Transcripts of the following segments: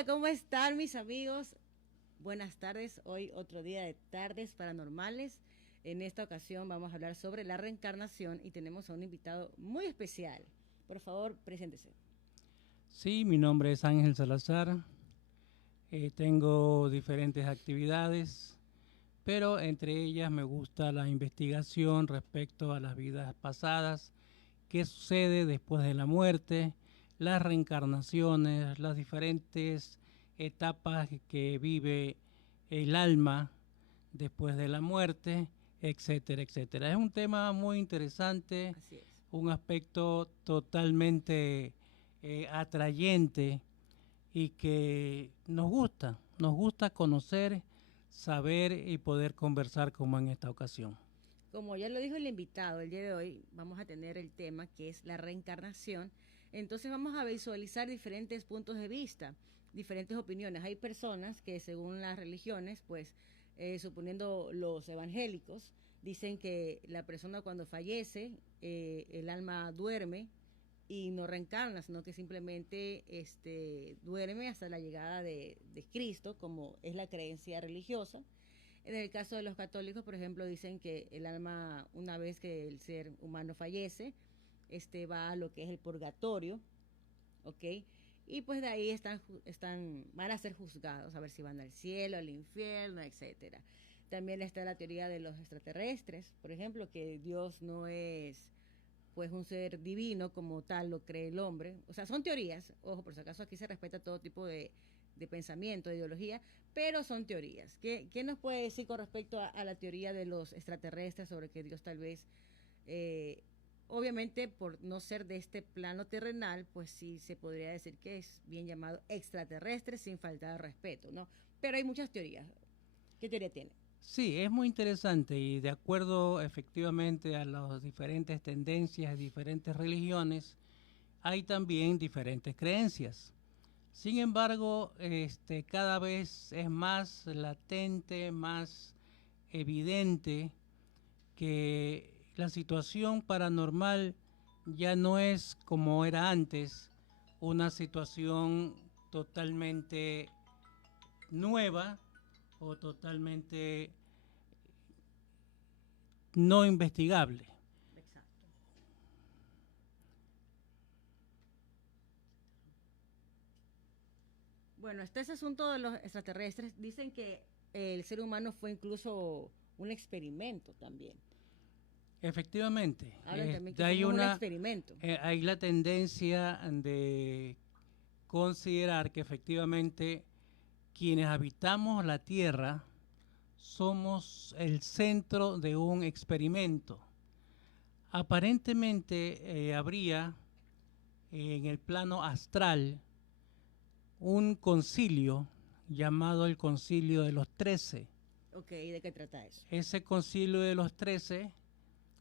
Hola, ¿cómo están mis amigos? Buenas tardes, hoy otro día de tardes paranormales. En esta ocasión vamos a hablar sobre la reencarnación y tenemos a un invitado muy especial. Por favor, preséntese. Sí, mi nombre es Ángel Salazar. Tengo diferentes actividades, pero entre ellas me gusta la investigación respecto a las vidas pasadas, qué sucede después de la muerte, las reencarnaciones, las diferentes etapas que vive el alma después de la muerte, etcétera, etcétera. Es un tema muy interesante, Así es. un aspecto totalmente atrayente y que nos gusta conocer, saber y poder conversar como en esta ocasión. Como ya lo dijo el invitado, el día de hoy vamos a tener el tema que es la reencarnación. Entonces vamos a visualizar diferentes puntos de vista, diferentes opiniones. Hay personas que según las religiones, pues suponiendo los evangélicos, dicen que la persona cuando fallece, el alma duerme y no reencarna, sino que simplemente duerme hasta la llegada de Cristo, como es la creencia religiosa. En el caso de los católicos, por ejemplo, dicen que el alma, una vez que el ser humano fallece, va a lo que es el purgatorio, ¿ok? Y pues de ahí van a ser juzgados, a ver si van al cielo, al infierno, etcétera. También está la teoría de los extraterrestres, por ejemplo, que Dios no es pues un ser divino como tal lo cree el hombre. O sea, son teorías, ojo, por si acaso aquí se respeta todo tipo de pensamiento, de ideología, pero son teorías. ¿Qué nos puede decir con respecto a la teoría de los extraterrestres sobre que Dios tal vez, eh, obviamente por no ser de este plano terrenal, pues sí se podría decir que es bien llamado extraterrestre sin falta de respeto, ¿no? Pero hay muchas teorías. ¿Qué teoría tiene? Sí, es muy interesante y de acuerdo efectivamente a las diferentes tendencias, diferentes religiones, hay también diferentes creencias. Sin embargo, cada vez es más latente, más evidente que la situación paranormal ya no es como era antes, una situación totalmente nueva o totalmente no investigable. Exacto. Bueno, está ese asunto de los extraterrestres. Dicen que el ser humano fue incluso un experimento también. Efectivamente, Hablan también que hay fuimos un experimento. hay la tendencia de considerar que efectivamente quienes habitamos la Tierra somos el centro de un experimento. Aparentemente habría en el plano astral un concilio llamado el Concilio de los 13. Ok, ¿y de qué trata eso? Ese Concilio de los 13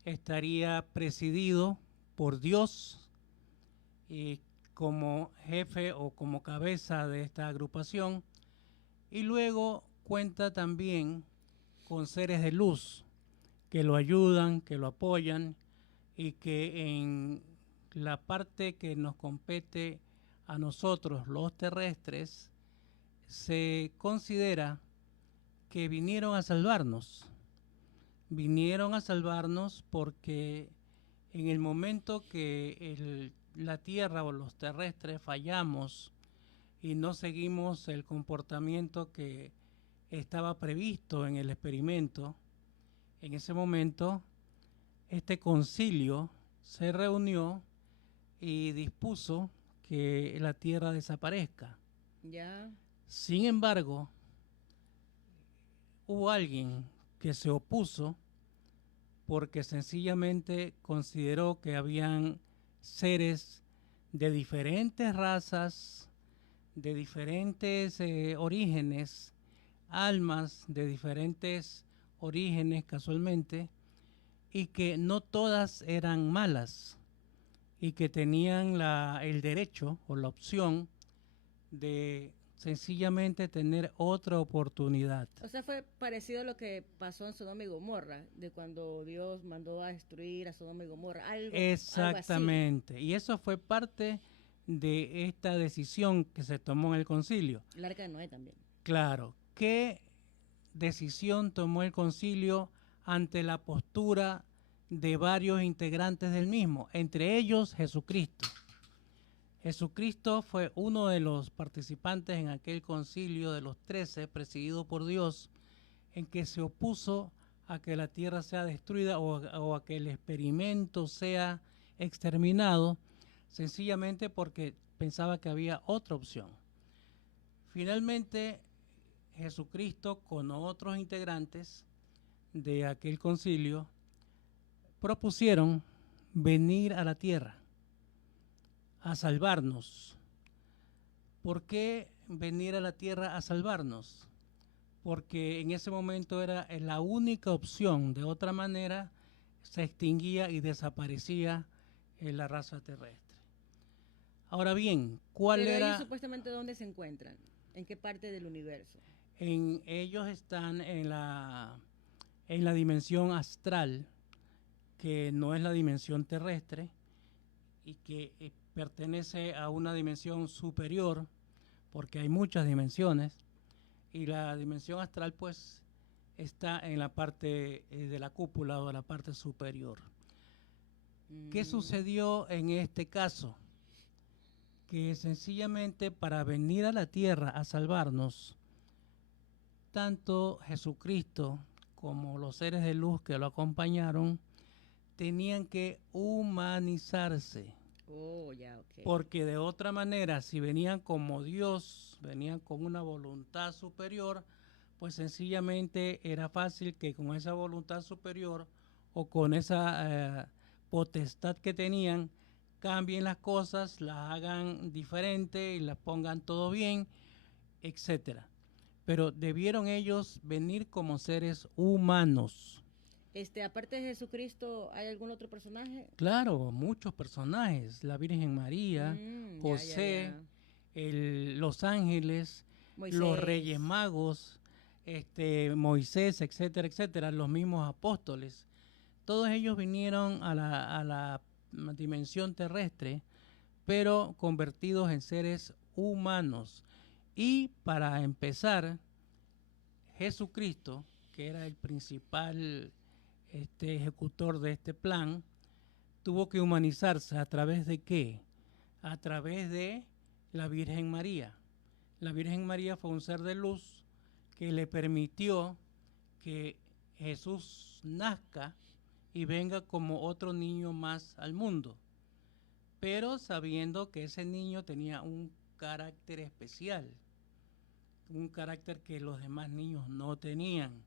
estaría presidido por Dios y como jefe o como cabeza de esta agrupación, y luego cuenta también con seres de luz que lo ayudan, que lo apoyan y que en la parte que nos compete a nosotros los terrestres se considera que vinieron a salvarnos porque en el momento que la Tierra o los terrestres fallamos y no seguimos el comportamiento que estaba previsto en el experimento, en ese momento este concilio se reunió y dispuso que la Tierra desaparezca. Ya. Sin embargo, hubo alguien que se opuso porque sencillamente consideró que habían seres de diferentes razas, de diferentes orígenes, almas de diferentes orígenes casualmente, y que no todas eran malas y que tenían el derecho o la opción de sencillamente tener otra oportunidad. O sea, fue parecido a lo que pasó en Sodoma y Gomorra, de cuando Dios mandó a destruir a Sodoma y Gomorra, algo así. Exactamente. Y eso fue parte de esta decisión que se tomó en el concilio. El Arca de Noé también. Claro, ¿qué decisión tomó el concilio ante la postura de varios integrantes del mismo? Entre ellos Jesucristo. Jesucristo fue uno de los participantes en aquel concilio de los 13, presidido por Dios, en que se opuso a que la tierra sea destruida o a que el experimento sea exterminado, sencillamente porque pensaba que había otra opción. Finalmente, Jesucristo con otros integrantes de aquel concilio propusieron venir a la tierra a salvarnos. ¿Por qué venir a la tierra a salvarnos? Porque en ese momento era la única opción. De otra manera se extinguía y desaparecía la raza terrestre. Ahora bien, ¿cuál Pero era? ellos supuestamente, ¿dónde se encuentran? ¿En qué parte del universo? Ellos están en la dimensión astral, que no es la dimensión terrestre y que pertenece a una dimensión superior, porque hay muchas dimensiones, y la dimensión astral pues está en la parte de la cúpula o la parte superior. ¿Qué sucedió en este caso? Que sencillamente para venir a la tierra a salvarnos, tanto Jesucristo como los seres de luz que lo acompañaron tenían que humanizarse. Oh, ya, ok. Porque de otra manera, si venían como Dios, venían con una voluntad superior, pues sencillamente era fácil que con esa voluntad superior o con esa potestad que tenían, cambien las cosas, las hagan diferente y las pongan todo bien, etcétera. Pero debieron ellos venir como seres humanos. Aparte de Jesucristo, ¿hay algún otro personaje? Claro, muchos personajes, la Virgen María, José, ya. los ángeles, Moisés. Los Reyes Magos, Moisés, etcétera, etcétera, los mismos apóstoles. Todos ellos vinieron a la dimensión terrestre, pero convertidos en seres humanos. Y para empezar, Jesucristo, que era el principal ejecutor de este plan, tuvo que humanizarse. ¿A través de qué? A través de la Virgen María. La Virgen María fue un ser de luz que le permitió que Jesús nazca y venga como otro niño más al mundo, pero sabiendo que ese niño tenía un carácter especial, un carácter que los demás niños no tenían.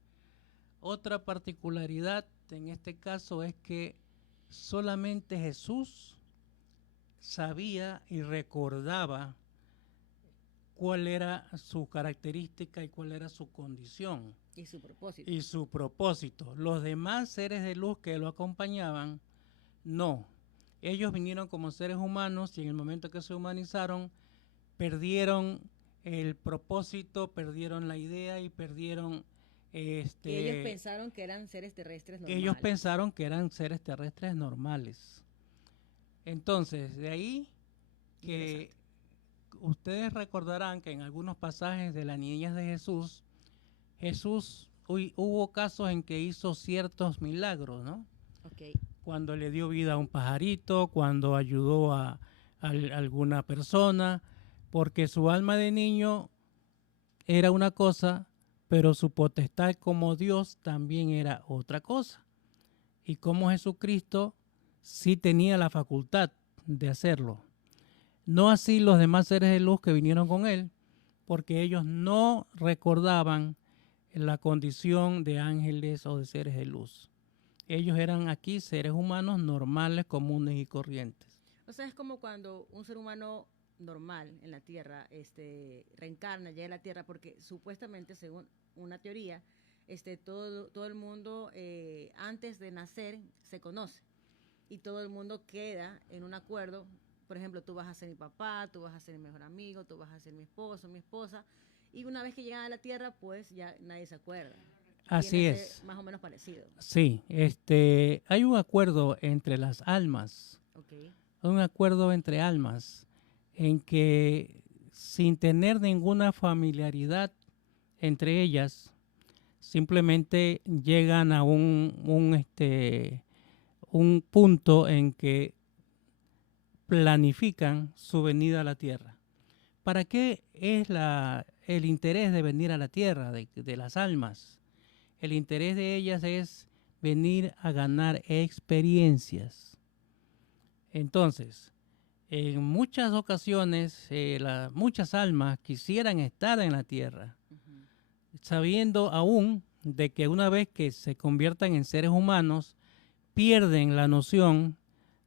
Otra particularidad en este caso es que solamente Jesús sabía y recordaba cuál era su característica y cuál era su condición. Y su propósito. Y su propósito. Los demás seres de luz que lo acompañaban, no. Ellos vinieron como seres humanos y en el momento que se humanizaron, perdieron el propósito, perdieron la idea y perdieron... ellos pensaron que eran seres terrestres normales. Ellos pensaron que eran seres terrestres normales. Entonces, de ahí que ustedes recordarán que en algunos pasajes de la niñez de Jesús, hubo casos en que hizo ciertos milagros, ¿no? Okay. Cuando le dio vida a un pajarito, cuando ayudó a alguna persona, porque su alma de niño era una cosa, pero su potestad como Dios también era otra cosa. Y como Jesucristo sí tenía la facultad de hacerlo. No así los demás seres de luz que vinieron con él, porque ellos no recordaban la condición de ángeles o de seres de luz. Ellos eran aquí seres humanos normales, comunes y corrientes. O sea, es como cuando un ser humano normal en la Tierra reencarna, llega a la Tierra, porque supuestamente, según una teoría, todo el mundo antes de nacer se conoce y todo el mundo queda en un acuerdo. Por ejemplo, tú vas a ser mi papá, tú vas a ser mi mejor amigo, tú vas a ser mi esposo, mi esposa, y una vez que llegan a la Tierra, pues ya nadie se acuerda. Así es. Más o menos parecido. Sí, hay un acuerdo entre las almas. Okay. Hay un acuerdo entre almas. en que sin tener ninguna familiaridad entre ellas, simplemente llegan a un punto en que planifican su venida a la tierra. ¿Para qué es el interés de venir a la tierra, de las almas? El interés de ellas es venir a ganar experiencias. Entonces, en muchas ocasiones, muchas almas quisieran estar en la tierra, sabiendo aún de que una vez que se conviertan en seres humanos, pierden la noción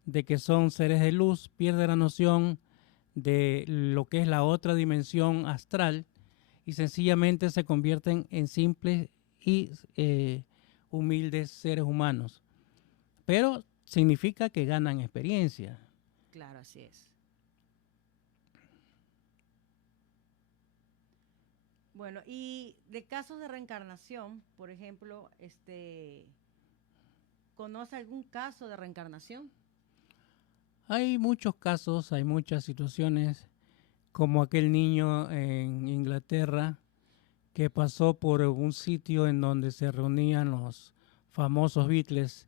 de que son seres de luz, pierden la noción de lo que es la otra dimensión astral y sencillamente se convierten en simples y humildes seres humanos. Pero significa que ganan experiencia. Claro, así es. Bueno, y de casos de reencarnación, por ejemplo, ¿conoce algún caso de reencarnación? Hay muchos casos, hay muchas situaciones, como aquel niño en Inglaterra que pasó por un sitio en donde se reunían los famosos Beatles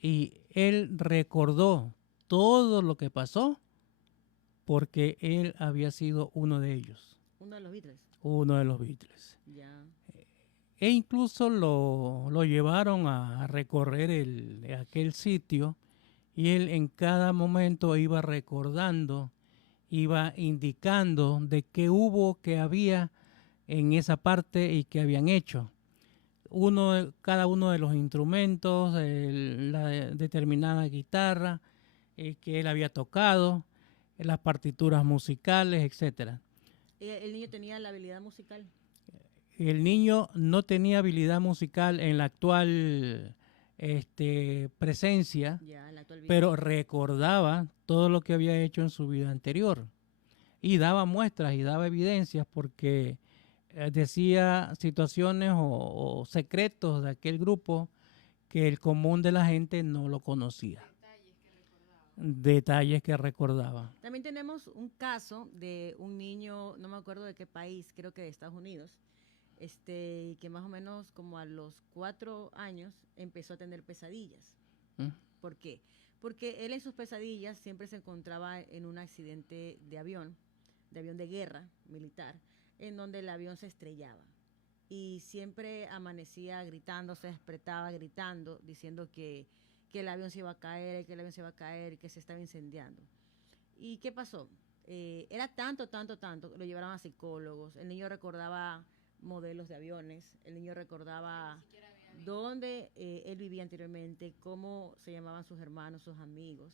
y él recordó todo lo que pasó porque él había sido uno de ellos. Uno de los Beatles. Uno de los Beatles. Ya. E incluso lo llevaron a recorrer aquel sitio y él en cada momento iba recordando, iba indicando de qué hubo, qué había en esa parte y qué habían hecho. Cada uno de los instrumentos, la determinada guitarra que él había tocado, las partituras musicales, etcétera. ¿El niño tenía la habilidad musical? El niño no tenía habilidad musical en la actual presencia, Ya, en la actual vida. pero recordaba todo lo que había hecho en su vida anterior y daba muestras y daba evidencias porque decía situaciones o secretos de aquel grupo que el común de la gente no lo conocía. Detalles que recordaba. También tenemos un caso de un niño, no me acuerdo de qué país, creo que de Estados Unidos, que más o menos como a los 4 años empezó a tener pesadillas. ¿Por qué? Porque él en sus pesadillas siempre se encontraba en un accidente de avión de guerra militar, en donde el avión se estrellaba. Y siempre amanecía gritando, se despertaba gritando, diciendo que el avión se iba a caer, que el avión se iba a caer, que se estaba incendiando. ¿Y qué pasó? Era tanto, lo llevaron a psicólogos, el niño recordaba modelos de aviones, el niño recordaba dónde él vivía anteriormente, cómo se llamaban sus hermanos, sus amigos,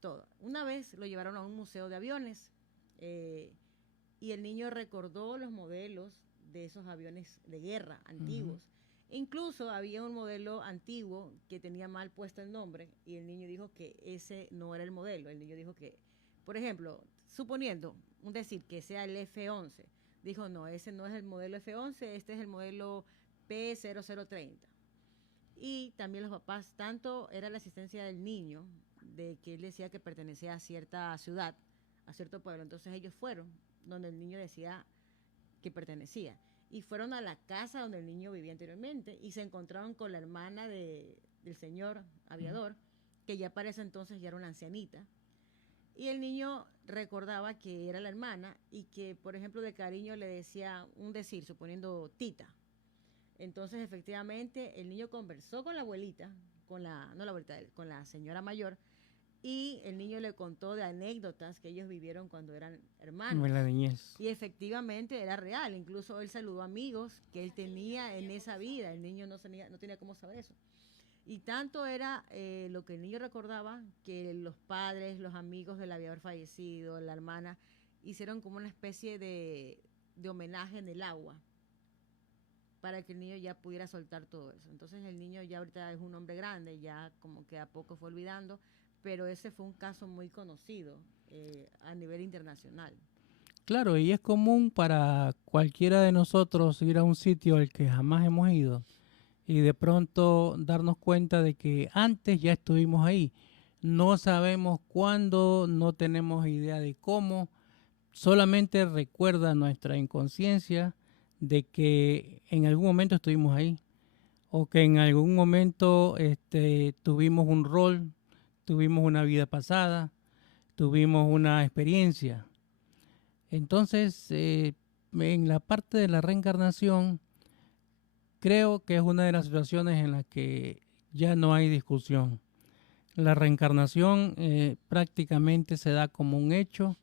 todo. Una vez lo llevaron a un museo de aviones y el niño recordó los modelos de esos aviones de guerra antiguos. Incluso había un modelo antiguo que tenía mal puesto el nombre y el niño dijo que ese no era el modelo. El niño dijo que, por ejemplo, suponiendo, que sea el F-11, dijo, no, ese no es el modelo F-11, este es el modelo P0030. Y también los papás, tanto era la asistencia del niño, de que él decía que pertenecía a cierta ciudad, a cierto pueblo. Entonces ellos fueron donde el niño decía que pertenecía. Y fueron a la casa donde el niño vivía anteriormente y se encontraron con la hermana del señor aviador, que ya para ese entonces ya era una ancianita. Y el niño recordaba que era la hermana y que, por ejemplo, de cariño le decía un decir, suponiendo tita. Entonces, efectivamente, el niño conversó con la abuelita, con la señora mayor, y el niño le contó de anécdotas que ellos vivieron cuando eran hermanos. La niñez. Y efectivamente era real. Incluso él saludó amigos que él tenía en esa vida. El niño no tenía cómo saber eso. Y tanto era lo que el niño recordaba que los padres, los amigos del aviador fallecido, la hermana, hicieron como una especie de homenaje en el agua para que el niño ya pudiera soltar todo eso. Entonces el niño ya ahorita es un hombre grande, ya como que a poco fue olvidando, pero ese fue un caso muy conocido a nivel internacional. Claro, y es común para cualquiera de nosotros ir a un sitio al que jamás hemos ido y de pronto darnos cuenta de que antes ya estuvimos ahí. No sabemos cuándo, no tenemos idea de cómo, solamente recuerda nuestra inconsciencia de que en algún momento estuvimos ahí o que en algún momento tuvimos un rol, tuvimos una vida pasada, tuvimos una experiencia. Entonces, en la parte de la reencarnación, creo que es una de las situaciones en las que ya no hay discusión. La reencarnación prácticamente se da como un hecho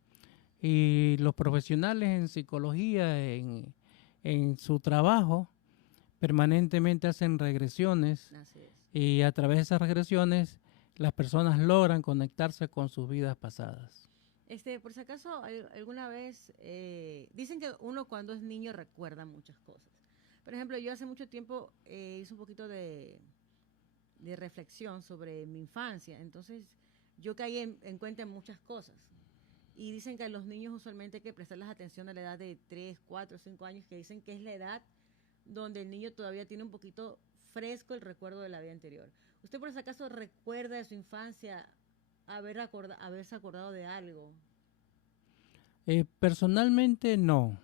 y los profesionales en psicología, en su trabajo, permanentemente hacen regresiones y a través de esas regresiones las personas logran conectarse con sus vidas pasadas. Por si acaso, alguna vez dicen que uno cuando es niño recuerda muchas cosas. Por ejemplo, yo hace mucho tiempo hice un poquito de reflexión sobre mi infancia. Entonces, yo caí en cuenta en muchas cosas. Y dicen que a los niños usualmente hay que prestarles atención a la edad de 3, 4, 5 años, que dicen que es la edad donde el niño todavía tiene un poquito fresco el recuerdo de la vida anterior. ¿Usted por si acaso recuerda de su infancia haberse acordado de algo? Personalmente no,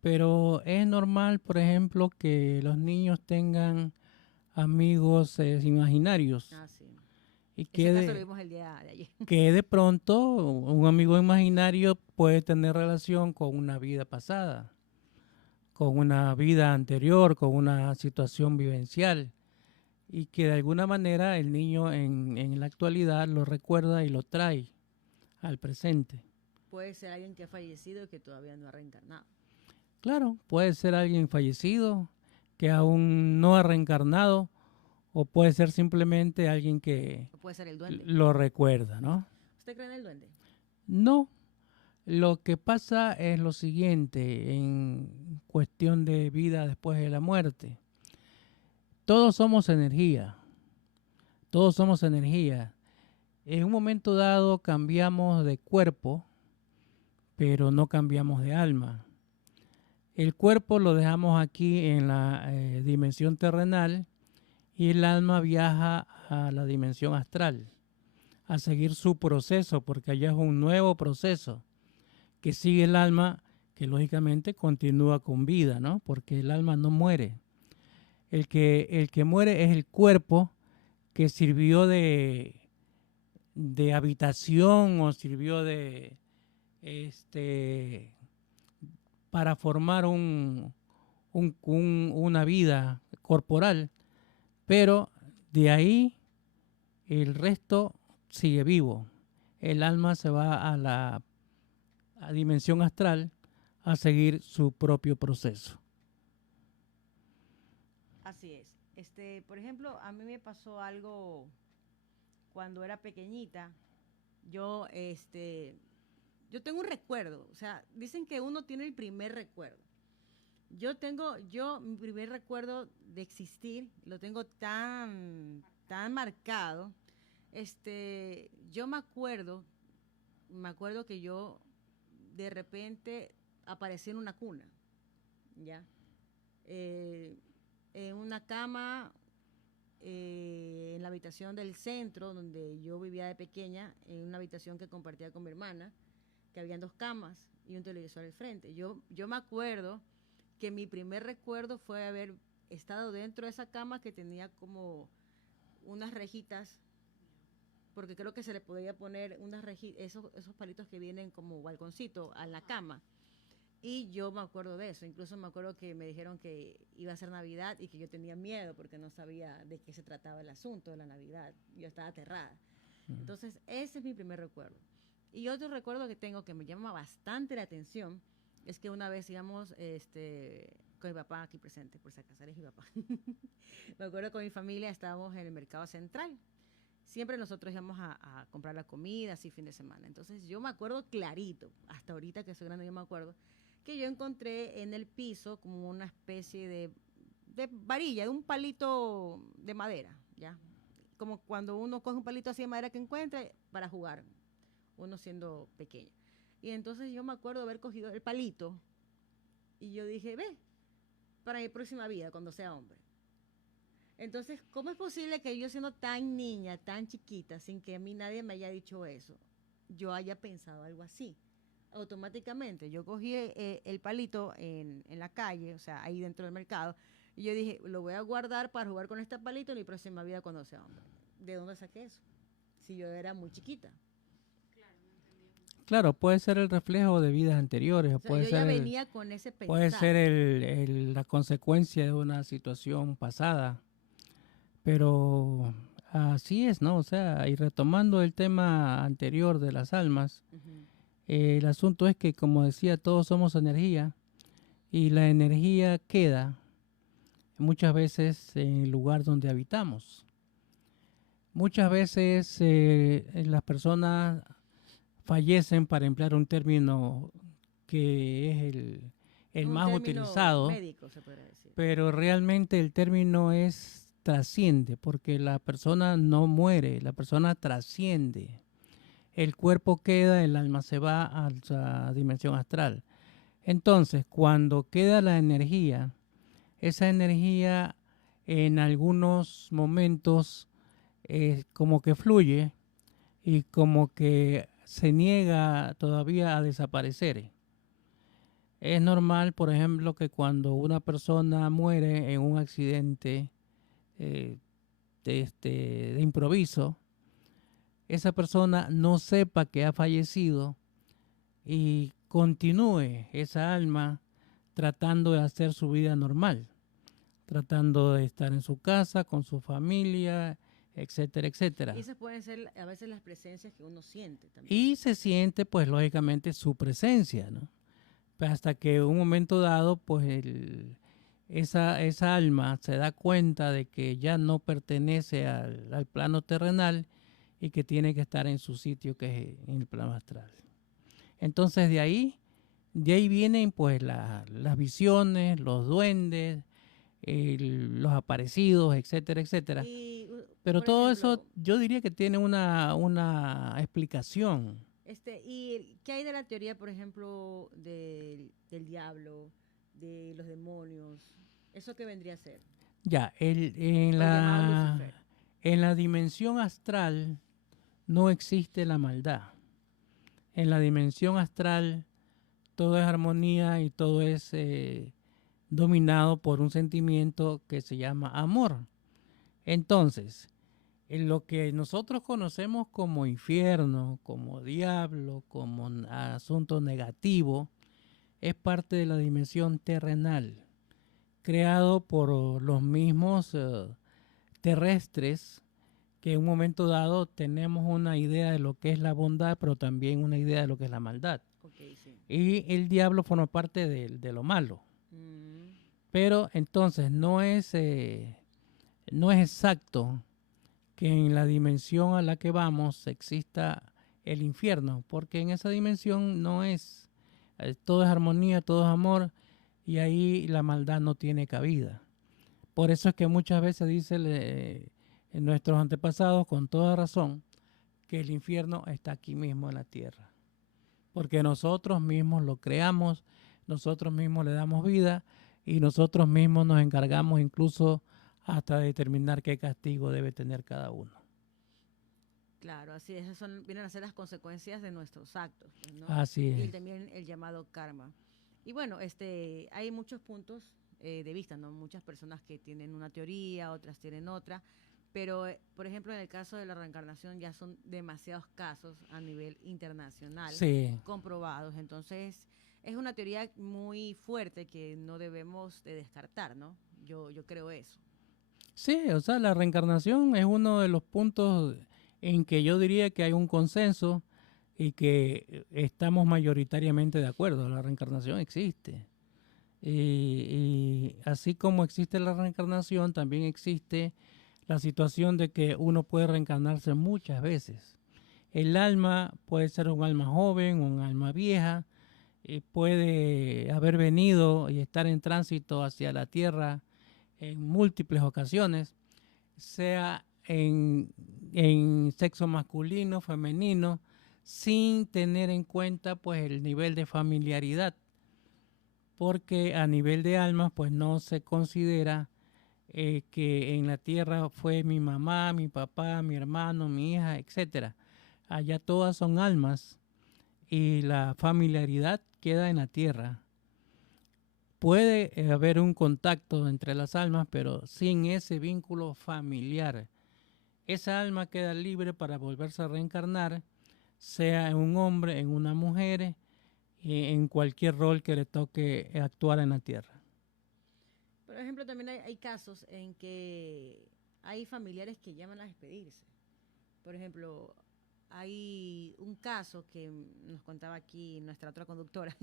pero es normal, por ejemplo, que los niños tengan amigos imaginarios. Ah, sí. Y Ese caso lo vimos el día de ayer. Que de pronto un amigo imaginario puede tener relación con una vida pasada, con una vida anterior, con una situación vivencial, y que de alguna manera el niño en la actualidad lo recuerda y lo trae al presente. Puede ser alguien que ha fallecido y que todavía no ha reencarnado. Claro, puede ser alguien fallecido que aún no ha reencarnado, o puede ser simplemente alguien que o puede ser el duende. Lo recuerda, ¿no? ¿Usted cree en el duende? No. Lo que pasa es lo siguiente en cuestión de vida después de la muerte. Todos somos energía. Todos somos energía. En un momento dado cambiamos de cuerpo, pero no cambiamos de alma. El cuerpo lo dejamos aquí en la dimensión terrenal y el alma viaja a la dimensión astral a seguir su proceso, porque allá es un nuevo proceso que sigue el alma, que lógicamente continúa con vida, ¿no? Porque el alma no muere. El que muere es el cuerpo que sirvió de habitación o sirvió de para formar una vida corporal, pero de ahí el resto sigue vivo. El alma se va a la dimensión astral a seguir su propio proceso. Así es. Por ejemplo, a mí me pasó algo cuando era pequeñita. Yo tengo un recuerdo, o sea, dicen que uno tiene el primer recuerdo. Mi primer recuerdo de existir, lo tengo tan marcado. Yo me acuerdo que yo de repente aparecí en una cuna, ¿ya? En una cama, en la habitación del centro, donde yo vivía de pequeña, en una habitación que compartía con mi hermana, que habían 2 camas y un televisor al frente. Yo me acuerdo que mi primer recuerdo fue haber estado dentro de esa cama que tenía como unas rejitas, porque creo que se le podía poner unas rejitas, esos palitos que vienen como balconcito a la cama. Y yo me acuerdo de eso, incluso me acuerdo que me dijeron que iba a ser Navidad y que yo tenía miedo porque no sabía de qué se trataba el asunto de la Navidad. Yo estaba aterrada. Entonces, ese es mi primer recuerdo. Y otro recuerdo que tengo que me llama bastante la atención es que una vez íbamos con mi papá aquí presente, por si acaso eres mi papá. Me acuerdo con mi familia estábamos en el mercado central. Siempre nosotros íbamos a comprar la comida, así fin de semana. Entonces yo me acuerdo clarito, hasta ahorita que soy grande yo me acuerdo, que yo encontré en el piso como una especie de varilla, de un palito de madera, ¿ya? Como cuando uno coge un palito así de madera que encuentra para jugar, uno siendo pequeño. Y entonces yo me acuerdo haber cogido el palito y yo dije, ve, para mi próxima vida, cuando sea hombre. Entonces, ¿cómo es posible que yo siendo tan niña, tan chiquita, sin que a mí nadie me haya dicho eso, yo haya pensado algo así? Automáticamente, yo cogí el palito en la calle, o sea, ahí dentro del mercado, y yo dije, lo voy a guardar para jugar con este palito en mi próxima vida cuando sea hombre. ¿De dónde saqué eso? Si yo era muy chiquita. Claro, puede ser el reflejo de vidas anteriores, O sea, yo ya venía con ese puede pensar. ser la consecuencia de una situación pasada, pero así es, ¿no? O sea, y retomando el tema anterior de las almas, Ujú. el asunto es que, como decía, todos somos energía y la energía queda muchas veces en el lugar donde habitamos. Muchas veces las personas fallecen, para emplear un término que es el Un más término utilizado, médico, se podría decir. pero realmente el término es trasciende, porque la persona no muere, la persona trasciende. El cuerpo queda, el alma se va a la dimensión astral. Entonces, cuando queda la energía, esa energía en algunos momentos como que fluye y como que se niega todavía a desaparecer. Es normal, por ejemplo, que cuando una persona muere en un accidente eh, de improviso, esa persona no sepa que ha fallecido y continúe esa alma tratando de hacer su vida normal, tratando de estar en su casa, con su familia, etcétera, Y etcétera. esas pueden ser a veces las presencias que uno siente también. Y se siente, pues, lógicamente su presencia, ¿no? Pues hasta que un momento dado, pues, esa alma se da cuenta de que ya no pertenece al plano terrenal y que tiene que estar en su sitio, que es en el plano astral. Entonces de ahí vienen pues las visiones, los duendes, los aparecidos, etcétera, etcétera. Y, Pero por todo eso ejemplo, yo diría que tiene una explicación. ¿y qué hay de la teoría, por ejemplo, del diablo, de los demonios? ¿Eso qué vendría a ser? Ya, O el llamado Lucifer. en la dimensión astral no existe la maldad. En la dimensión astral todo es armonía y todo es dominado por un sentimiento que se llama amor. Entonces, en lo que nosotros conocemos como infierno, como diablo, como asunto negativo, es parte de la dimensión terrenal, creado por los mismos terrestres, que en un momento dado tenemos una idea de lo que es la bondad, pero también una idea de lo que es la maldad. Ok, sí. Y el diablo forma parte de lo malo. Mm, Pero entonces no es exacto que en la dimensión a la que vamos exista el infierno, porque en esa dimensión no es, todo es armonía, todo es amor, y ahí la maldad no tiene cabida. Por eso es que muchas veces dicen nuestros antepasados, con toda razón, que el infierno está aquí mismo en la tierra, porque nosotros mismos lo creamos, nosotros mismos le damos vida y nosotros mismos nos encargamos incluso hasta de determinar qué castigo debe tener cada uno. claro, así es. Esas vienen a ser las consecuencias de nuestros actos, pues, ¿no? Así Y es. también el llamado karma. Y bueno, hay muchos puntos de vista, ¿no? Muchas personas que tienen una teoría, otras tienen otra, pero, por ejemplo, en el caso de la reencarnación ya son demasiados casos a nivel internacional Sí, comprobados. Entonces, es una teoría muy fuerte que no debemos de descartar, ¿no? Yo creo eso. sí, o sea, la reencarnación es uno de los puntos en que yo diría que hay un consenso y que estamos mayoritariamente de acuerdo. La reencarnación existe. Y así como existe la reencarnación, también existe la situación de que uno puede reencarnarse muchas veces. El alma puede ser un alma joven, un alma vieja, puede haber venido y estar en tránsito hacia la tierra en múltiples ocasiones, sea en sexo masculino, femenino, sin tener en cuenta pues el nivel de familiaridad, porque a nivel de almas pues no se considera que en la tierra fue mi mamá, mi papá, mi hermano, mi hija, etcétera. Allá todas son almas y la familiaridad queda en la tierra. Puede haber un contacto entre las almas, pero sin ese vínculo familiar. Esa alma queda libre para volverse a reencarnar, sea en un hombre, en una mujer, en cualquier rol que le toque actuar en la tierra. Por ejemplo, también hay casos en que hay familiares que llaman a despedirse. Por ejemplo, hay un caso que nos contaba aquí nuestra otra conductora,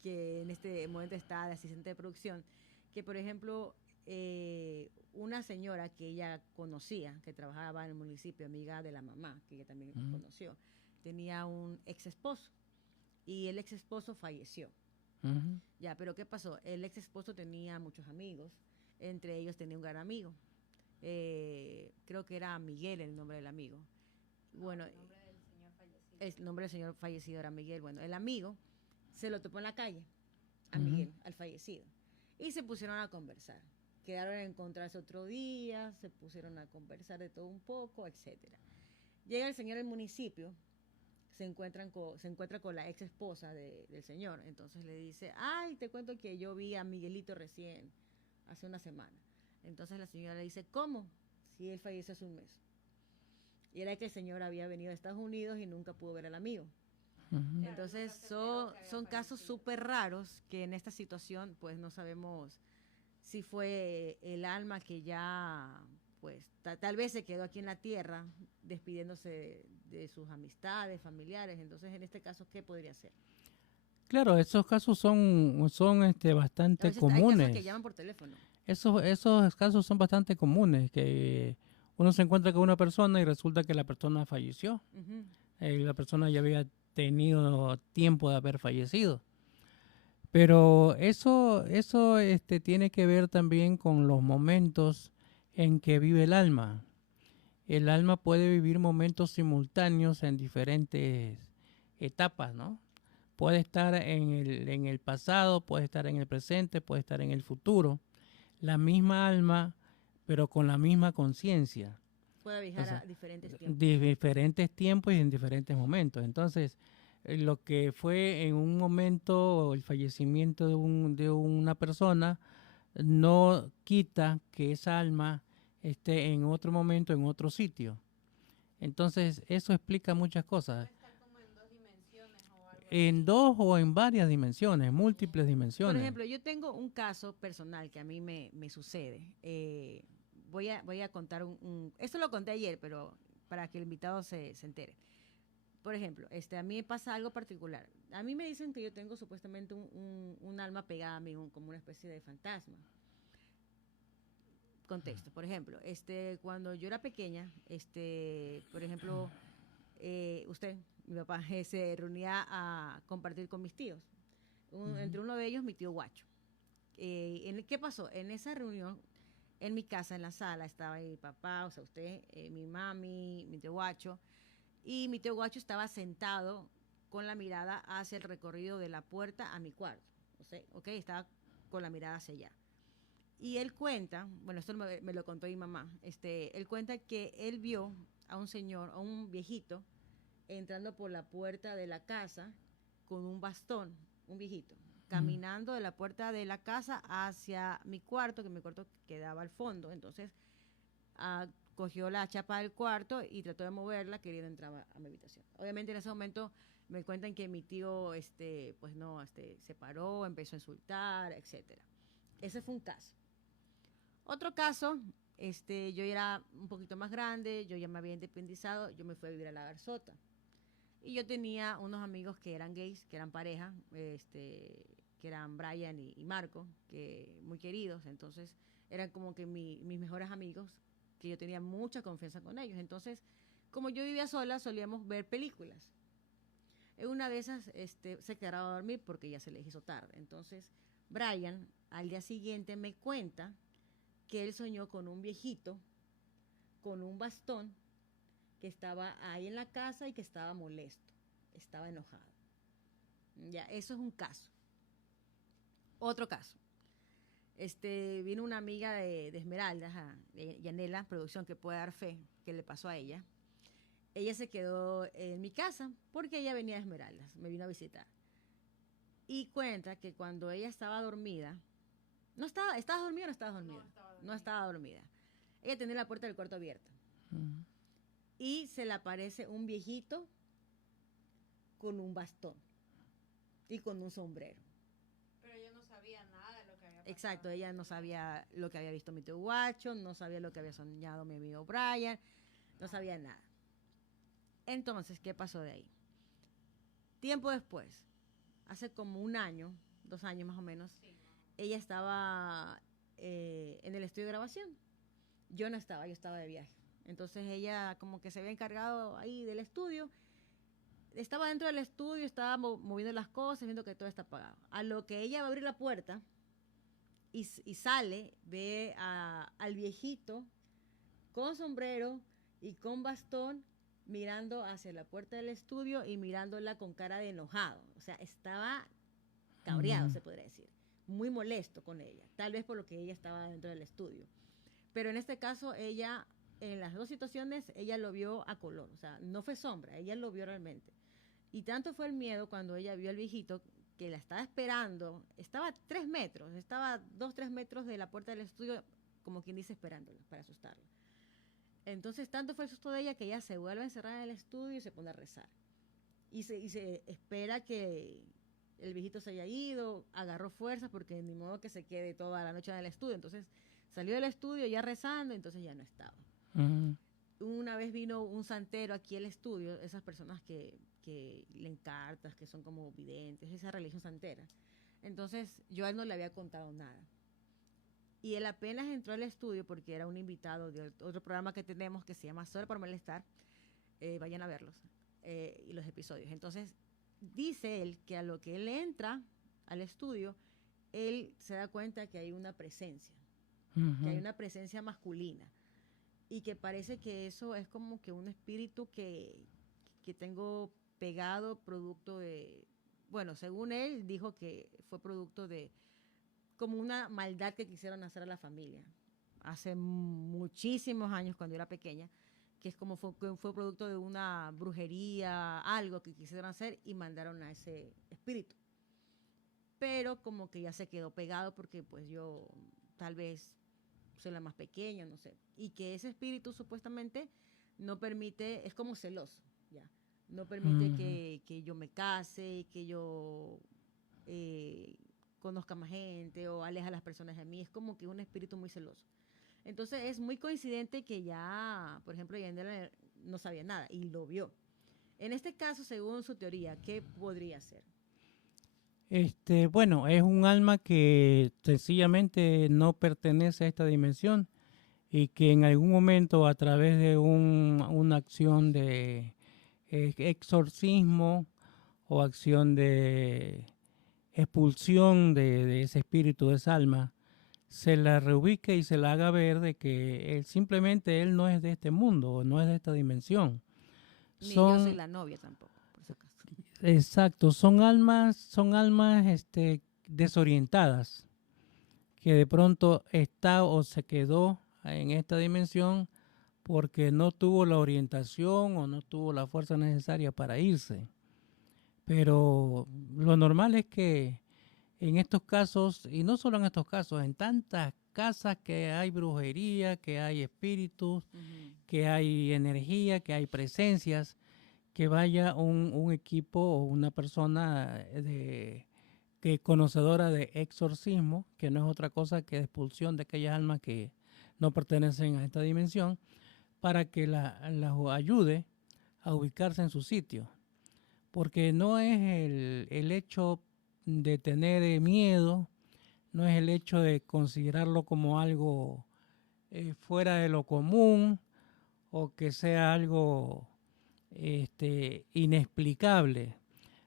que en este momento está de asistente de producción, que por ejemplo, una señora que ella conocía, que trabajaba en el municipio, amiga de la mamá, que ella también conoció, tenía un ex esposo y el ex esposo falleció. Ya, pero ¿qué pasó? El ex esposo tenía muchos amigos, entre ellos tenía un gran amigo. Creo que era Miguel el nombre del amigo. Bueno, el nombre del señor fallecido era Miguel. Bueno, el amigo se lo topó en la calle a Miguel, al fallecido, y se pusieron a conversar. Quedaron a encontrarse otro día, se pusieron a conversar de todo un poco, etcétera. Llega el señor al municipio, se encuentra con la ex esposa del señor, entonces le dice, ay, te cuento que yo vi a Miguelito recién, hace una semana. Entonces la señora le dice, ¿cómo? Si él falleció hace un mes. Y era que el señor había venido a Estados Unidos y nunca pudo ver al amigo. Entonces son casos súper raros que en esta situación pues no sabemos si fue el alma que ya pues tal vez se quedó aquí en la tierra despidiéndose de sus amistades, familiares. Entonces en este caso, ¿qué podría ser? Claro, esos casos son bastante comunes. Hay casos que llaman por teléfono. Esos casos son bastante comunes, que uno se encuentra con una persona y resulta que la persona falleció. La persona ya había tenido tiempo de haber fallecido. Pero eso tiene que ver también con los momentos en que vive el alma. El alma puede vivir momentos simultáneos en diferentes etapas, ¿no? Puede estar en el pasado, puede estar en el presente, puede estar en el futuro. La misma alma, pero con la misma conciencia. Puede viajar a diferentes tiempos. Diferentes tiempos y en diferentes momentos. Entonces, lo que fue en un momento el fallecimiento de una persona no quita que esa alma esté en otro momento, en otro sitio. Entonces, eso explica muchas cosas. ¿Puede estar como en 2 dimensiones o algo así? En 2 o en varias dimensiones, múltiples dimensiones. Por ejemplo, yo tengo un caso personal que a mí me sucede. Voy a contar esto lo conté ayer, pero para que el invitado se entere. Por ejemplo, a mí me pasa algo particular. A mí me dicen que yo tengo supuestamente un alma pegada a mí, como una especie de fantasma. Contexto, por ejemplo, cuando yo era pequeña, por ejemplo, mi papá, se reunía a compartir con mis tíos. Entre uno de ellos, mi tío Guacho. ¿Qué pasó? En esa reunión, en mi casa, en la sala, estaba mi papá, o sea, usted, mi mami, mi tío Guacho, y mi tío Guacho estaba sentado con la mirada hacia el recorrido de la puerta a mi cuarto. O sea, estaba con la mirada hacia allá. Y él cuenta, bueno, esto me lo contó mi mamá, él cuenta que él vio a un señor, a un viejito, entrando por la puerta de la casa con un bastón, un viejito, caminando de la puerta de la casa hacia mi cuarto, que mi cuarto quedaba al fondo. Entonces, cogió la chapa del cuarto y trató de moverla, queriendo entrar a mi habitación. Obviamente en ese momento me cuentan que mi tío, pues no, se paró, empezó a insultar, etcétera. Ese fue un caso. Otro caso, yo era un poquito más grande, yo ya me había independizado, yo me fui a vivir a La Garzota. Y yo tenía unos amigos que eran gays, que eran pareja, que eran Brian y Marco, que muy queridos. Entonces, eran como que mis mejores amigos, que yo tenía mucha confianza con ellos. Entonces, como yo vivía sola, solíamos ver películas. En una de esas, se quedaron a dormir porque ya se les hizo tarde. Entonces, Brian, al día siguiente, me cuenta que él soñó con un viejito, con un bastón, que estaba ahí en la casa y que estaba molesto, estaba enojado. Ya, eso es un caso. Otro caso. vino una amiga de Esmeraldas, de Yanela Producción, que puede dar fe que le pasó a ella. Ella se quedó en mi casa porque ella venía de Esmeraldas, me vino a visitar. Y cuenta que cuando ella estaba dormida, ¿estabas dormida o no estabas dormida? No estaba dormida. Ella tenía la puerta del cuarto abierta. Y se le aparece un viejito con un bastón y con un sombrero. Pero ella no sabía nada de lo que había pasado. Exacto, ella no sabía lo que había visto mi tío Guacho, no sabía lo que había soñado mi amigo Brian, no sabía nada. Entonces, ¿qué pasó de ahí? Tiempo después, hace como 1 año, 2 años más o menos, Sí, ella estaba en el estudio de grabación. Yo no estaba, yo estaba de viaje. Entonces ella como que se había encargado ahí del estudio. Estaba dentro del estudio, estaba moviendo las cosas, viendo que todo está apagado. A lo que ella va a abrir la puerta y sale, ve al viejito con sombrero y con bastón mirando hacia la puerta del estudio y mirándola con cara de enojado. O sea, estaba cabreado, se podría decir. Muy molesto con ella. Tal vez por lo que ella estaba dentro del estudio. Pero en este caso, ella, en las dos situaciones, ella lo vio a color. O sea, no fue sombra, ella lo vio realmente. Y tanto fue el miedo cuando ella vio al viejito que la estaba esperando. Estaba a 3 metros, estaba 2-3 metros de la puerta del estudio, como quien dice, esperándola para asustarla. Entonces, tanto fue el susto de ella que ella se vuelve a encerrar en el estudio y se pone a rezar. Y se espera que el viejito se haya ido, agarró fuerzas porque ni modo que se quede toda la noche en el estudio. Entonces, salió del estudio ya rezando, entonces ya no estaba. Una vez vino un santero aquí al estudio, esas personas que leen cartas, que son como videntes, esa religión santera. Entonces, yo a él no le había contado nada. Y él apenas entró al estudio porque era un invitado de otro programa que tenemos que se llama Solo por Molestar. Vayan a verlos, y los episodios. Entonces, dice él que a lo que él entra al estudio, él se da cuenta que hay una presencia, que hay una presencia masculina. Y que parece que eso es como que un espíritu que tengo pegado producto de, bueno, según él dijo que fue producto de como una maldad que quisieron hacer a la familia hace muchísimos años cuando yo era pequeña, que es como fue producto de una brujería, algo que quisieron hacer y mandaron a ese espíritu. Pero como que ya se quedó pegado porque pues yo tal vez soy la más pequeña, no sé. Y que ese espíritu supuestamente no permite, es como celoso, ya. No permite que yo me case, que yo conozca más gente o aleja a las personas de mí. Es como que un espíritu muy celoso. Entonces es muy coincidente que ya, por ejemplo, Yandela no sabía nada y lo vio. En este caso, según su teoría, ¿qué podría ser? Bueno, es un alma que sencillamente no pertenece a esta dimensión y que en algún momento a través de una acción de exorcismo o acción de expulsión de ese espíritu, de esa alma, se la reubique y se la haga ver de que simplemente él no es de este mundo, no es de esta dimensión. Ni yo soy la novia tampoco, por si acaso. Exacto, son almas desorientadas, que de pronto está o se quedó en esta dimensión porque no tuvo la orientación o no tuvo la fuerza necesaria para irse. Pero lo normal es que en estos casos, y no solo en estos casos, en tantas casas que hay brujería, que hay espíritus, que hay energía, que hay presencias, que vaya un equipo o una persona que conocedora de exorcismo, que no es otra cosa que expulsión de aquellas almas que no pertenecen a esta dimensión, para que las ayude a ubicarse en su sitio. Porque no es el hecho de tener miedo, no es el hecho de considerarlo como algo fuera de lo común o que sea algo inexplicable.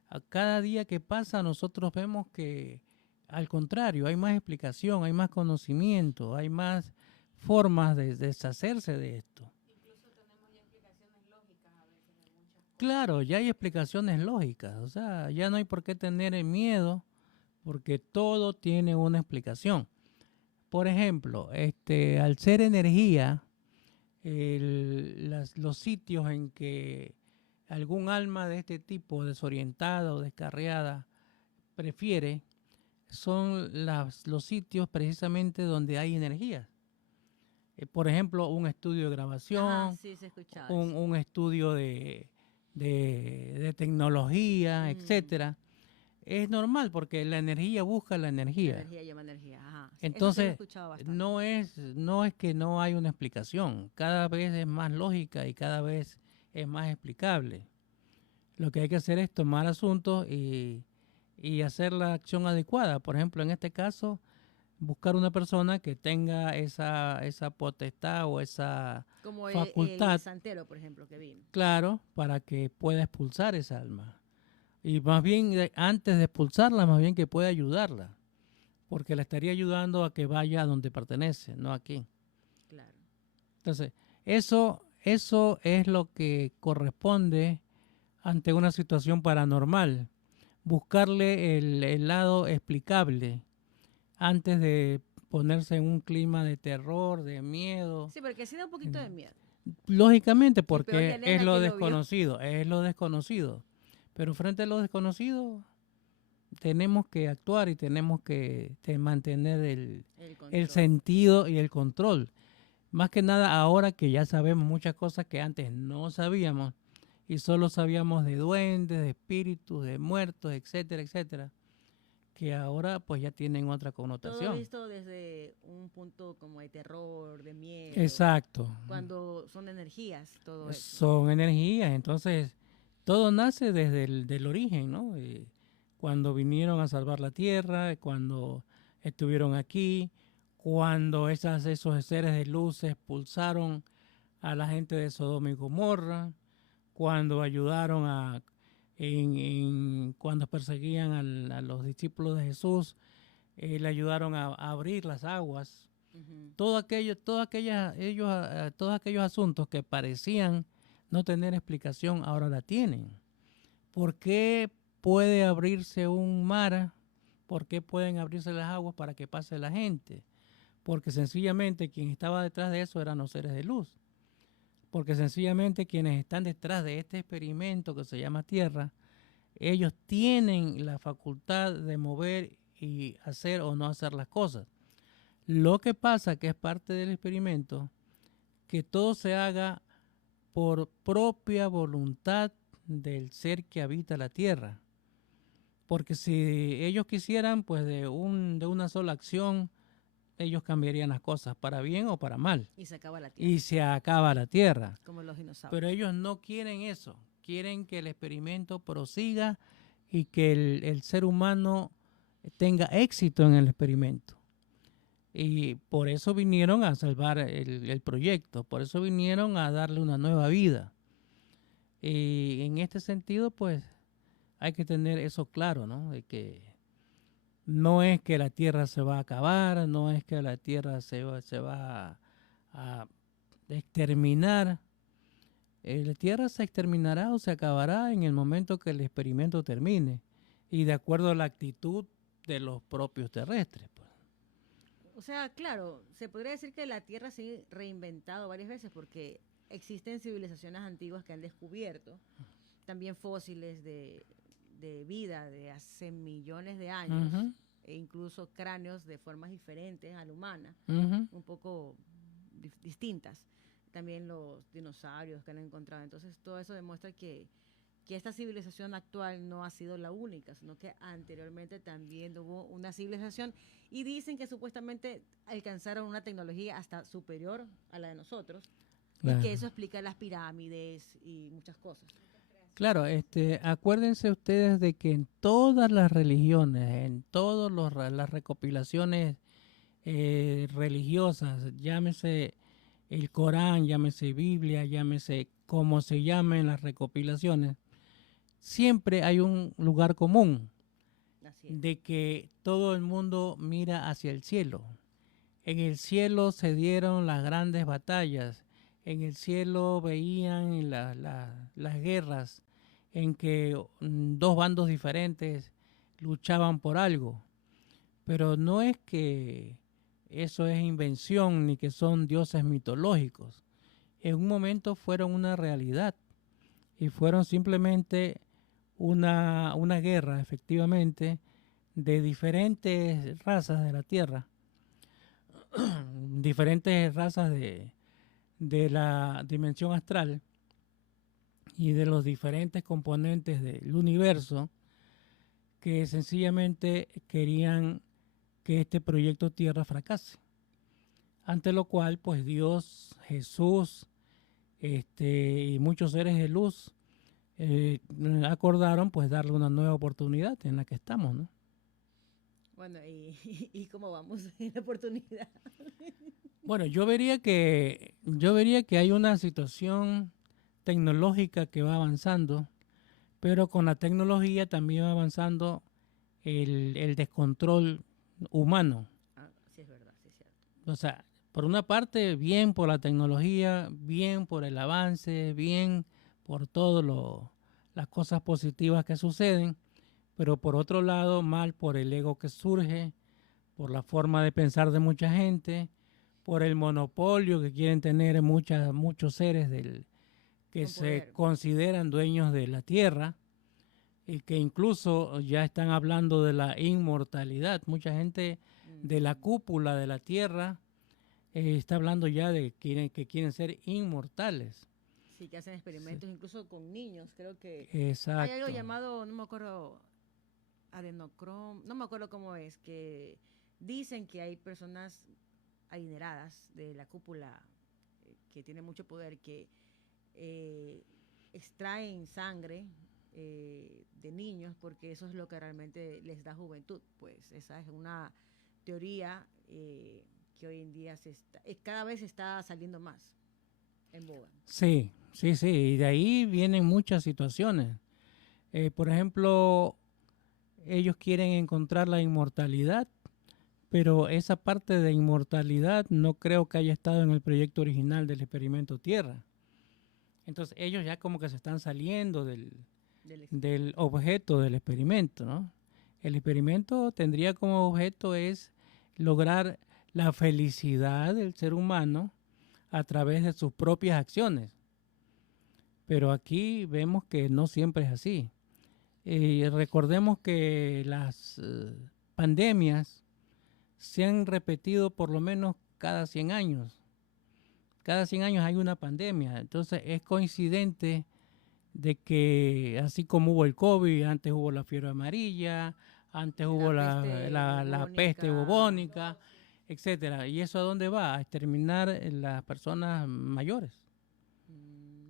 A cada día que pasa nosotros vemos que al contrario, hay más explicación, hay más conocimiento, hay más formas de deshacerse de esto. Incluso tenemos ya explicaciones lógicas a veces de muchas cosas. Claro, ya hay explicaciones lógicas, o sea, ya no hay por qué tener miedo porque todo tiene una explicación. por ejemplo, al ser energía, los sitios en que algún alma de este tipo, desorientada o descarriada, prefiere, son los sitios precisamente donde hay energía. Por ejemplo, un estudio de grabación, Ajá, sí, se escuchaba eso. un estudio de tecnología, etcétera. Es normal porque la energía busca la energía. La energía llama energía, ajá. Eso sí lo he Entonces, escuchado bastante. no es que no hay una explicación. Cada vez es más lógica y cada vez es más explicable. Lo que hay que hacer es tomar asuntos y hacer la acción adecuada. Por ejemplo, en este caso, buscar una persona que tenga esa potestad o esa Como facultad, el santero, por ejemplo, que vino. claro, para que pueda expulsar esa alma. Y más bien, antes de expulsarla, más bien que pueda ayudarla. Porque la estaría ayudando a que vaya a donde pertenece, no aquí. Claro. Entonces, eso es lo que corresponde ante una situación paranormal. Buscarle el lado explicable antes de ponerse en un clima de terror, de miedo. Sí, porque sí da un poquito de miedo. Lógicamente, peor porque la nena es lo que lo vio. desconocido, es lo desconocido. Pero frente a lo desconocido, tenemos que actuar y tenemos que mantener el control. sentido y el control. Más que nada ahora que ya sabemos muchas cosas que antes no sabíamos y solo sabíamos de duendes, de espíritus, de muertos, etcétera, etcétera, que ahora pues ya tienen otra Todo connotación. visto desde un punto como de terror, de miedo. Exacto. Cuando son energías, todo eso. Son energías, entonces todo nace desde el origen, ¿no? Cuando vinieron a salvar la tierra, cuando estuvieron aquí, cuando esos seres de luz expulsaron a la gente de Sodoma y Gomorra, cuando ayudaron cuando perseguían a los discípulos de Jesús, le ayudaron a abrir las aguas. Todos aquellos asuntos que parecían no tener explicación, ahora la tienen. ¿Por qué puede abrirse un mar? ¿Por qué pueden abrirse las aguas para que pase la gente? Porque sencillamente quien estaba detrás de eso eran los seres de luz. Porque sencillamente quienes están detrás de este experimento que se llama Tierra, ellos tienen la facultad de mover y hacer o no hacer las cosas. Lo que pasa, que es parte del experimento, que todo se haga por propia voluntad del ser que habita la tierra. Porque si ellos quisieran, pues de una sola acción, ellos cambiarían las cosas, para bien o para mal. Y se acaba la tierra. Y se acaba la tierra. Como los dinosaurios. Pero ellos no quieren eso. Quieren que el experimento prosiga y que el ser humano tenga éxito en el experimento. Y por eso vinieron a salvar el proyecto, por eso vinieron a darle una nueva vida. Y en este sentido, pues, hay que tener eso claro, ¿no? De que no es que la tierra se va a acabar, no es que la tierra se va a exterminar. La tierra se exterminará o se acabará en el momento que el experimento termine y de acuerdo a la actitud de los propios terrestres. Pues. O sea, claro, se podría decir que la Tierra se ha reinventado varias veces porque existen civilizaciones antiguas que han descubierto también fósiles de vida de hace millones de años, e incluso cráneos de formas diferentes a la humana, un poco distintas. También los dinosaurios que han encontrado. Entonces, todo eso demuestra que esta civilización actual no ha sido la única, sino que anteriormente también hubo una civilización y dicen que supuestamente alcanzaron una tecnología hasta superior a la de nosotros, claro. Y que eso explica las pirámides y muchas cosas. Claro, acuérdense ustedes de que en todas las religiones, en todas las recopilaciones religiosas, llámese el Corán, llámese Biblia, llámese como se llamen las recopilaciones, siempre hay un lugar común de que todo el mundo mira hacia el cielo. En el cielo se dieron las grandes batallas, en el cielo veían las guerras en que dos bandos diferentes luchaban por algo. Pero no es que eso es invención ni que son dioses mitológicos. En un momento fueron una realidad y fueron simplemente una guerra, efectivamente, de diferentes razas de la Tierra, diferentes razas de la dimensión astral y de los diferentes componentes del universo que sencillamente querían que este proyecto Tierra fracase. Ante lo cual, pues Dios, Jesús, y muchos seres de luz acordaron pues darle una nueva oportunidad en la que estamos, ¿no? Bueno, ¿y cómo vamos en la oportunidad? Bueno, yo vería que hay una situación tecnológica que va avanzando, pero con la tecnología también va avanzando el descontrol humano. Ah, sí, es verdad, sí, es cierto. O sea, por una parte, bien por la tecnología, bien por el avance, bien por todas las cosas positivas que suceden, pero por otro lado, mal por el ego que surge, por la forma de pensar de mucha gente, por el monopolio que quieren tener muchos seres que Con se poder. consideran dueños de la tierra y que incluso ya están hablando de la inmortalidad. Mucha gente de la cúpula de la tierra está hablando ya de que quieren ser inmortales. Sí, que hacen experimentos incluso con niños. Creo que Exacto. hay algo llamado, no me acuerdo, adenocrom, no me acuerdo cómo es, que dicen que hay personas adineradas de la cúpula que tienen mucho poder, que extraen sangre de niños porque eso es lo que realmente les da juventud. Pues esa es una teoría que hoy en día cada vez está saliendo más en boga. Sí, sí, sí, y de ahí vienen muchas situaciones. Por ejemplo, ellos quieren encontrar la inmortalidad, pero esa parte de inmortalidad no creo que haya estado en el proyecto original del experimento Tierra. Entonces ellos ya como que se están saliendo del objeto del experimento, ¿no? El experimento tendría como objeto es lograr la felicidad del ser humano a través de sus propias acciones. Pero aquí vemos que no siempre es así. Recordemos que las pandemias se han repetido por lo menos cada 100 años. Cada 100 años hay una pandemia. Entonces es coincidente de que así como hubo el COVID, antes hubo la fiebre amarilla, antes hubo la peste bubónica, etcétera. ¿Y eso a dónde va? A exterminar las personas mayores.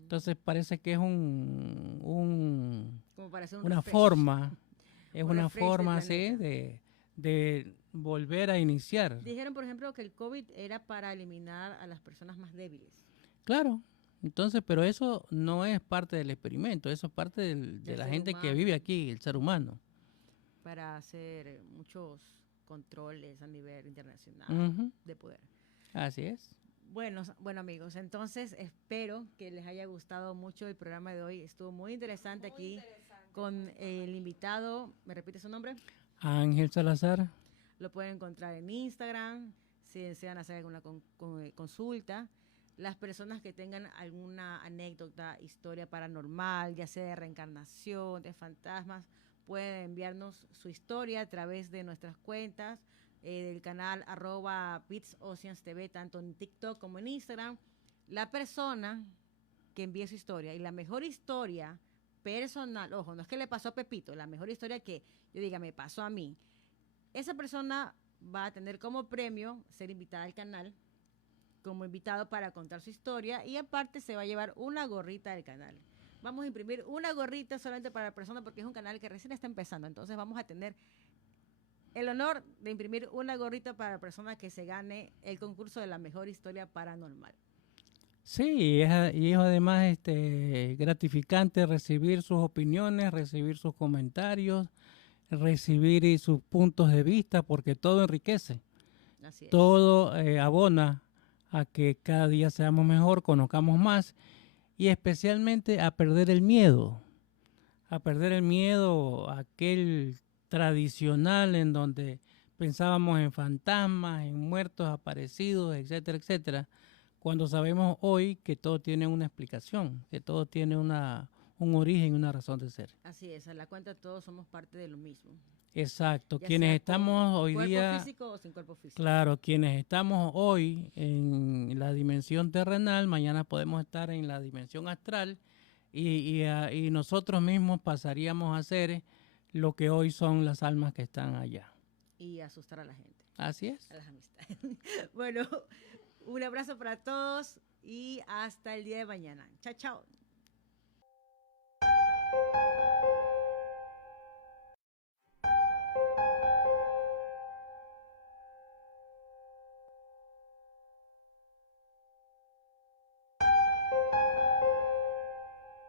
Entonces parece que es una forma, es una forma así de volver a iniciar. Dijeron, por ejemplo, que el COVID era para eliminar a las personas más débiles. Claro, entonces, pero eso no es parte del experimento, eso es parte de la gente que vive aquí, el ser humano. Para hacer muchos controles a nivel internacional de poder. Así es. Bueno, amigos, entonces espero que les haya gustado mucho el programa de hoy. Estuvo muy interesante con el invitado. ¿Me repite su nombre? Ángel Salazar. Lo pueden encontrar en Instagram si desean hacer alguna consulta. Las personas que tengan alguna anécdota, historia paranormal, ya sea de reencarnación, de fantasmas, pueden enviarnos su historia a través de nuestras cuentas del canal @BitsOceansTV, tanto en TikTok como en Instagram. La persona que envíe su historia y la mejor historia personal, ojo, no es que le pasó a Pepito, la mejor historia que yo diga me pasó a mí, esa persona va a tener como premio ser invitada al canal como invitado para contar su historia y aparte se va a llevar una gorrita del canal. Vamos a imprimir una gorrita solamente para la persona porque es un canal que recién está empezando, entonces vamos a tener el honor de imprimir una gorrita para la persona que se gane el concurso de la mejor historia paranormal. Sí, y es además gratificante recibir sus opiniones, recibir sus comentarios, recibir sus puntos de vista, porque todo enriquece. Así es. Todo abona a que cada día seamos mejor, conozcamos más y especialmente a perder el miedo a aquel tradicional en donde pensábamos en fantasmas, en muertos, aparecidos, etcétera, etcétera, cuando sabemos hoy que todo tiene una explicación, que todo tiene un origen, una razón de ser. Así es, a la cuenta todos somos parte de lo mismo. Exacto, Ya quienes sea estamos con hoy cuerpo día, físico o sin cuerpo físico. claro, quienes estamos hoy en la dimensión terrenal, mañana podemos estar en la dimensión astral y nosotros mismos pasaríamos a ser lo que hoy son las almas que están allá. Y asustar a la gente, Así es. a las amistades. Bueno, un abrazo para todos y hasta el día de mañana. Chao, chao.